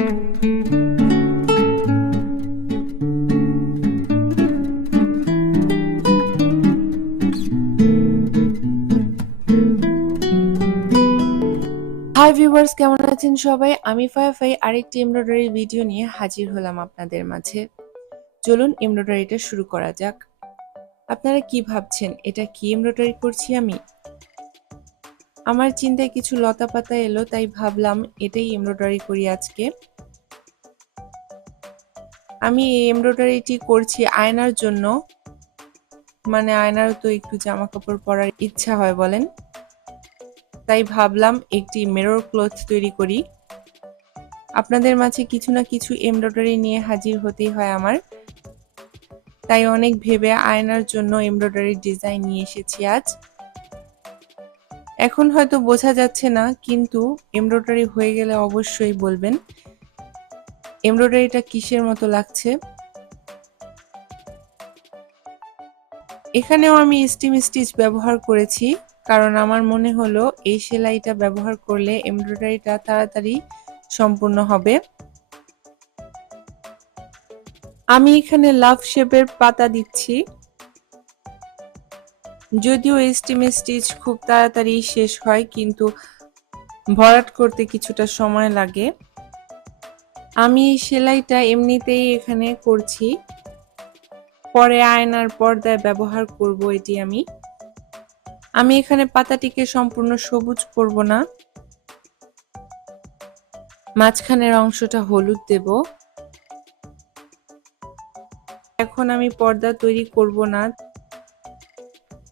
Hi viewers, কেমন আছেন সবাই? আমি ফায়াফাই আরেকটি এমব্রয়ডারি ভিডিও নিয়ে হাজির হলাম আপনাদের মাঝে। চলুন এমব্রয়ডারিটা শুরু করা যাক। আপনারা কি ভাবছেন, এটা কি এমব্রয়ডারি করছি আমি? আমার চিন্তায় কিছু লতা পাতা এলো, তাই ভাবলাম এটাই এমব্রয়ডারি করি আজকে। আমি এই এমব্রয়ডারিটি করছি আয়নার জন্য, মানে আয়নারও তো একটু জামা কাপড় পরার ইচ্ছা হয় বলেন, তাই ভাবলাম একটি মিরর ক্লথ তৈরি করি। আপনাদের মাঝে কিছু না কিছু এমব্রয়ডারি নিয়ে হাজির হতেই হয় আমার, তাই অনেক ভেবে আয়নার জন্য এমব্রয়ডারি ডিজাইন নিয়ে এসেছি আজ। এখন হয়তো বোঝা যাচ্ছে না, কিন্তু এমব্রয়ডারি হয়ে গেলে অবশ্যই বলবেন এমব্রয়ডারিটা কিসের মতো লাগছে। এখানেও আমি স্টিম স্টিচ ব্যবহার করেছি, কারণ আমার মনে হলো এই সেলাইটা ব্যবহার করলে এমব্রয়ডারিটা তাড়াতাড়ি সম্পূর্ণ হবে। আমি এখানে লাভ শেপের পাতা দিচ্ছি, যদিও স্টিম স্টিচ খুব তাড়াতাড়ি শেষ হয়, কিন্তু ভরাট করতে কিছুটা সময় লাগে। আমি এই সেলাইটা এমনিতেই এখানে করছি, পরে আয়নার পর্দায় ব্যবহার করব এটি। আমি এখানে পাতাটিকে সম্পূর্ণ সবুজ করব না, মাঝখানের অংশটা হলুদ দেব। এখন আমি পর্দা তৈরি করব না,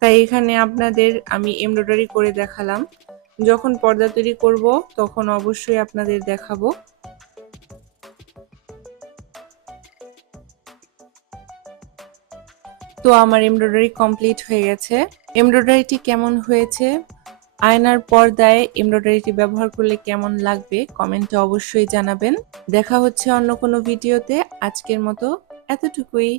তাই এখানে আপনাদের আমি এমব্রয়ডারি করে দেখালাম। যখন পর্দা তৈরি করব তখন অবশ্যই আপনাদের দেখাবো। তো আমার এমব্রয়ডারি কমপ্লিট হয়ে গেছে। এমব্রয়ডারিটি কেমন হয়েছে, আয়নার পর্দায় এমব্রয়ডারিটি ব্যবহার করলে কেমন লাগবে কমেন্টে অবশ্যই জানাবেন। দেখা হচ্ছে অন্য কোনো ভিডিওতে। আজকের মতো এতটুকুই।